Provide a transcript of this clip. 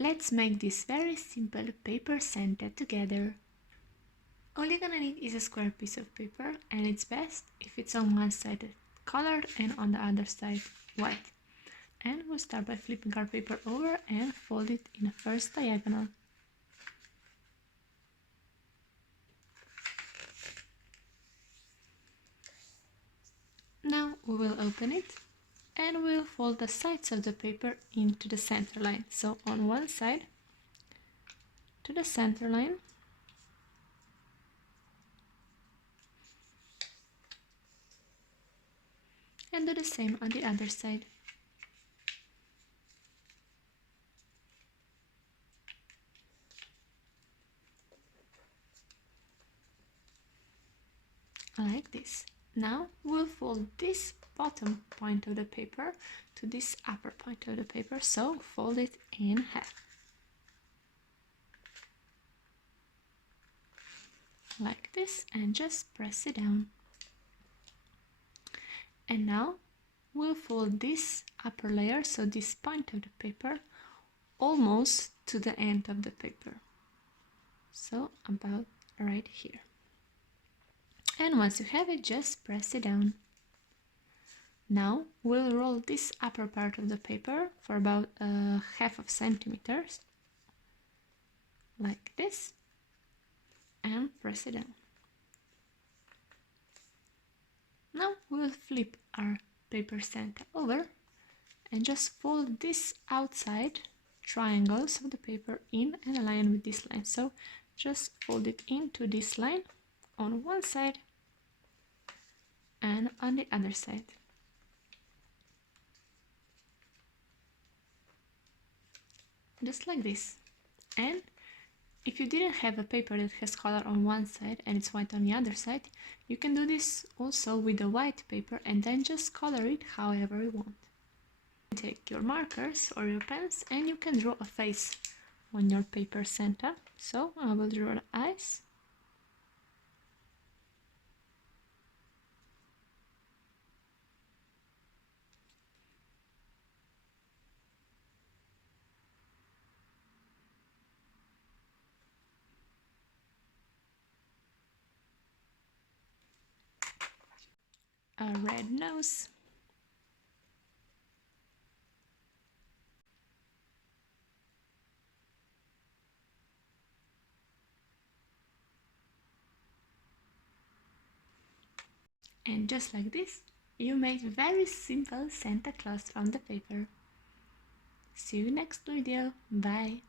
Let's make this very simple paper Santa together. All you're gonna need is a square piece of paper, and it's best if it's on one side colored and on the other side white. And we'll start by flipping our paper over and fold it in a first diagonal. Now we will open it and we'll fold the sides of the paper into the center line. So on one side to the center line, and do the same on the other side. Like this. Now we'll fold this bottom point of the paper to this upper point of the paper, so fold it in half. Like this, and just press it down. And now we'll fold this upper layer, so this point of the paper, almost to the end of the paper. So about right here. And once you have it, just press it down. Now we'll roll this upper part of the paper for about half of centimeters, like this, and press it down. Now we'll flip our paper Santa over and just fold this outside triangles of the paper in and align with this line. So just fold it into this line on one side and on the other side. Just like this. And if you didn't have a paper that has color on one side and it's white on the other side, you can do this also with a white paper and then just color it however you want. Take your markers or your pens and you can draw a face on your paper Santa. So I will draw the eyes. A red nose. And just like this, you made very simple Santa Claus from the paper. See you next video. Bye!